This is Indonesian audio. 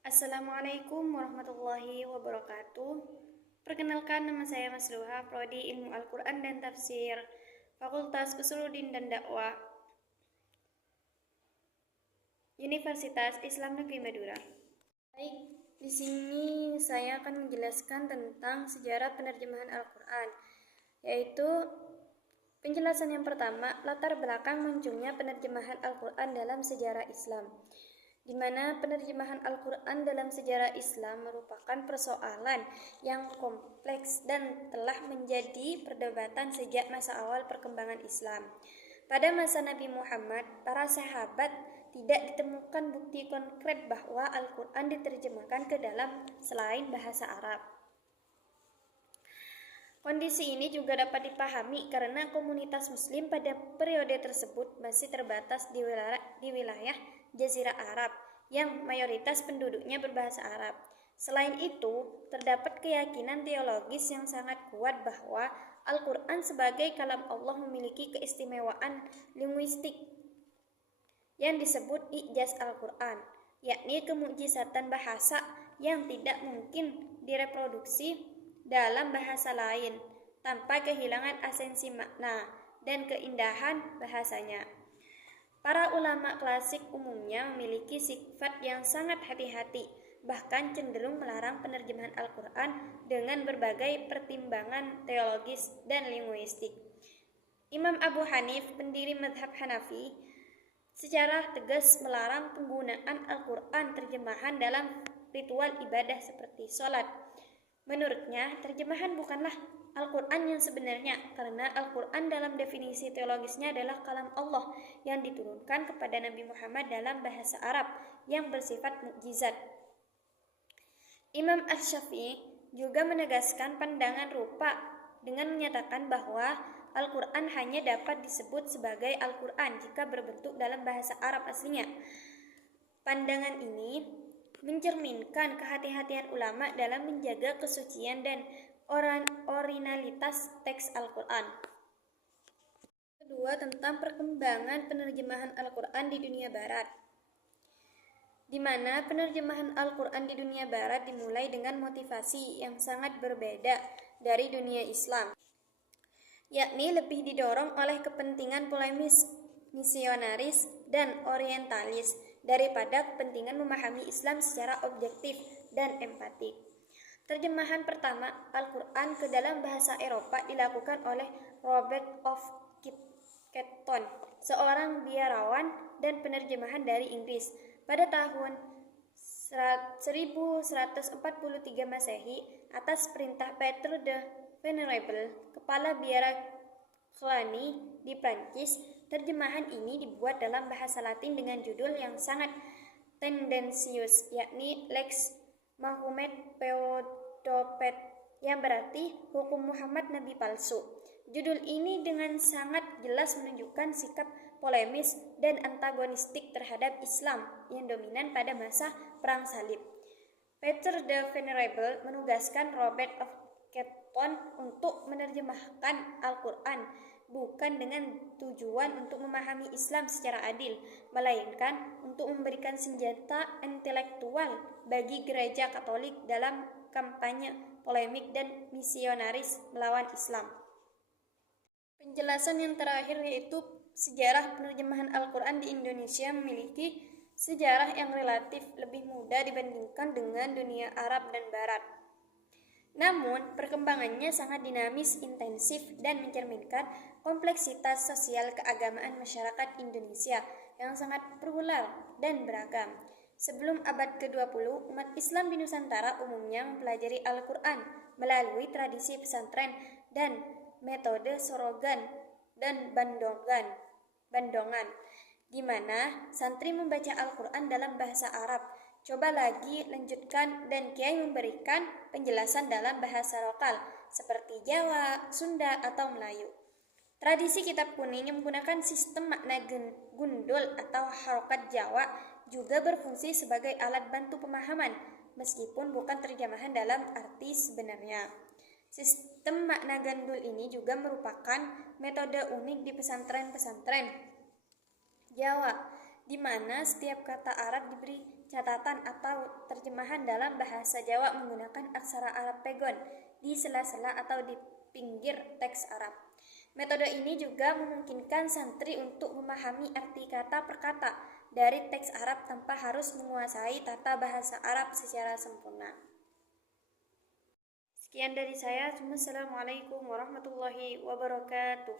Assalamualaikum warahmatullahi wabarakatuh. Perkenalkan, nama saya Masluha, Prodi Ilmu Al-Quran dan Tafsir, Fakultas Usuluddin dan Dakwah, Universitas Islam Negeri Madura. Baik, di sini saya akan menjelaskan tentang sejarah penerjemahan Al-Quran, yaitu penjelasan yang pertama, latar belakang munculnya penerjemahan Al-Quran dalam sejarah Islam, di mana penerjemahan Al-Quran dalam sejarah Islam merupakan persoalan yang kompleks dan telah menjadi perdebatan sejak masa awal perkembangan Islam. Pada masa Nabi Muhammad, para sahabat tidak ditemukan bukti konkret bahwa Al-Quran diterjemahkan ke dalam selain bahasa Arab. Kondisi ini juga dapat dipahami karena komunitas Muslim pada periode tersebut masih terbatas di wilayah Jazirah Arab yang mayoritas penduduknya berbahasa Arab. Selain itu, terdapat keyakinan teologis yang sangat kuat bahwa Al-Quran sebagai kalam Allah memiliki keistimewaan linguistik yang disebut i'jaz Al-Quran, yakni kemukjizatan bahasa yang tidak mungkin direproduksi dalam bahasa lain tanpa kehilangan esensi makna dan keindahan bahasanya. Para ulama klasik umumnya memiliki sifat yang sangat hati-hati, bahkan cenderung melarang penerjemahan Al-Quran dengan berbagai pertimbangan teologis dan linguistik. Imam Abu Hanif, pendiri mazhab Hanafi, secara tegas melarang penggunaan Al-Quran terjemahan dalam ritual ibadah seperti sholat. Menurutnya, terjemahan bukanlah Al-Quran yang sebenarnya, karena Al-Quran dalam definisi teologisnya adalah kalam Allah yang diturunkan kepada Nabi Muhammad dalam bahasa Arab yang bersifat mukjizat. Imam Asy-Syafi'i juga menegaskan pandangan rupa dengan menyatakan bahwa Al-Quran hanya dapat disebut sebagai Al-Quran jika berbentuk dalam bahasa Arab aslinya. Pandangan ini mencerminkan kehati-hatian ulama dalam menjaga kesucian dan originalitas teks Al-Quran. Kedua, tentang perkembangan penerjemahan Al-Quran di dunia Barat, di mana penerjemahan Al-Quran di dunia Barat dimulai dengan motivasi yang sangat berbeda dari dunia Islam, yakni lebih didorong oleh kepentingan polemis, misionaris, dan orientalis daripada kepentingan memahami Islam secara objektif dan empatik. Terjemahan pertama Al-Quran ke dalam bahasa Eropa dilakukan oleh Robert of Ketton, seorang biarawan dan penerjemahan dari Inggris, pada tahun 1143 Masehi atas perintah Peter the Venerable, kepala biara Cluny di Prancis. Terjemahan ini dibuat dalam bahasa Latin dengan judul yang sangat tendensius, yakni Lex Mahomet Theodopet, yang berarti hukum Muhammad Nabi palsu. Judul ini dengan sangat jelas menunjukkan sikap polemis dan antagonistik terhadap Islam yang dominan pada masa Perang Salib. Peter the Venerable menugaskan Robert of Ketton untuk menerjemahkan Al-Quran bukan dengan tujuan untuk memahami Islam secara adil, melainkan untuk memberikan senjata intelektual bagi gereja Katolik dalam kampanye polemik dan misionaris melawan Islam. Penjelasan yang terakhir yaitu sejarah penerjemahan Al-Quran di Indonesia memiliki sejarah yang relatif lebih muda dibandingkan dengan dunia Arab dan Barat. Namun, perkembangannya sangat dinamis, intensif, dan mencerminkan kompleksitas sosial keagamaan masyarakat Indonesia yang sangat berulang dan beragam. Sebelum abad ke-20, umat Islam di Nusantara umumnya mempelajari Al-Quran melalui tradisi pesantren dan metode sorogan dan bandongan, di mana santri membaca Al-Quran dalam bahasa Arab. Coba lagi lanjutkan dan kiai memberikan penjelasan dalam bahasa lokal seperti Jawa, Sunda, atau Melayu. Tradisi kitab kuning yang menggunakan sistem makna gundul atau harokat Jawa juga berfungsi sebagai alat bantu pemahaman, meskipun bukan terjemahan dalam arti sebenarnya. Sistem makna gundul ini juga merupakan metode unik di pesantren-pesantren Jawa, di mana setiap kata Arab diberi catatan atau terjemahan terjemahan dalam bahasa Jawa menggunakan aksara Arab pegon di sela-sela atau di pinggir teks Arab. Metode ini juga memungkinkan santri untuk memahami arti kata per kata dari teks Arab tanpa harus menguasai tata bahasa Arab secara sempurna. Sekian dari saya. Wassalamualaikum warahmatullahi wabarakatuh.